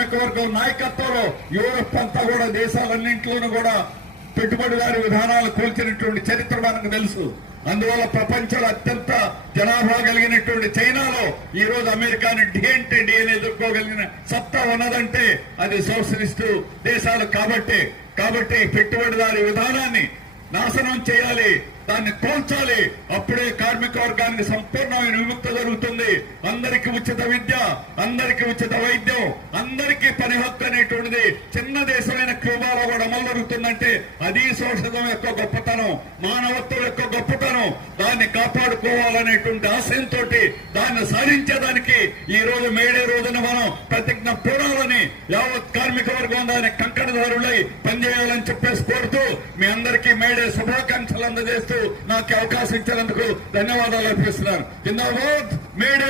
కార్మిక వర్గం నాయకత్వంలో యూరప్ అంతా కూడా దేశాలన్నింటిలోనూ కూడా పెట్టుబడిదారి విధానాలు కూల్చినటువంటి చరిత్ర మనకు తెలుసు. అందువల్ల ప్రపంచంలో అత్యంత జనాభా కలిగినటువంటి చైనాలో ఈ రోజు అమెరికాని డి అంటే డి అని ఎదుర్కోగలిగిన సత్తా ఉన్నదంటే అది సోషలిస్టు దేశాలు కాబట్టి పెట్టుబడిదారి విధానాన్ని నాశనం చేయాలి, దాన్ని కోల్చాలి. అప్పుడే కార్మిక వర్గానికి సంపూర్ణమైన విముక్తి జరుగుతుంది. అందరికీ ఉచిత విద్య, అందరికీ ఉచిత వైద్యం, అందరికీ పని హక్కు అనేటువంటిది చిన్న దేశమైన క్యూబాలో కూడా అమలు జరుగుతుందంటే అది సోషలిజం యొక్క గొప్పతనం, మానవత్వం యొక్క గొప్పతనం. దాన్ని కాపాడుకోవాలనేటువంటి ఆశయంతో దాన్ని సాధించేదానికి ఈ రోజు మేడే రోజున మనం ప్రతిజ్ఞ పూడాలని యావత్ కార్మిక వర్గం దాని కంకణదారులై పనిచేయాలని చెప్పేసి కోరుతూ మీ అందరికీ మేడే శుభాకాంక్షలు అందజేస్తూ నాకు అవకాశం ఇచ్చినందుకు ధన్యవాదాలు అర్పిస్తున్నాను. జిందాబాద్ మేడే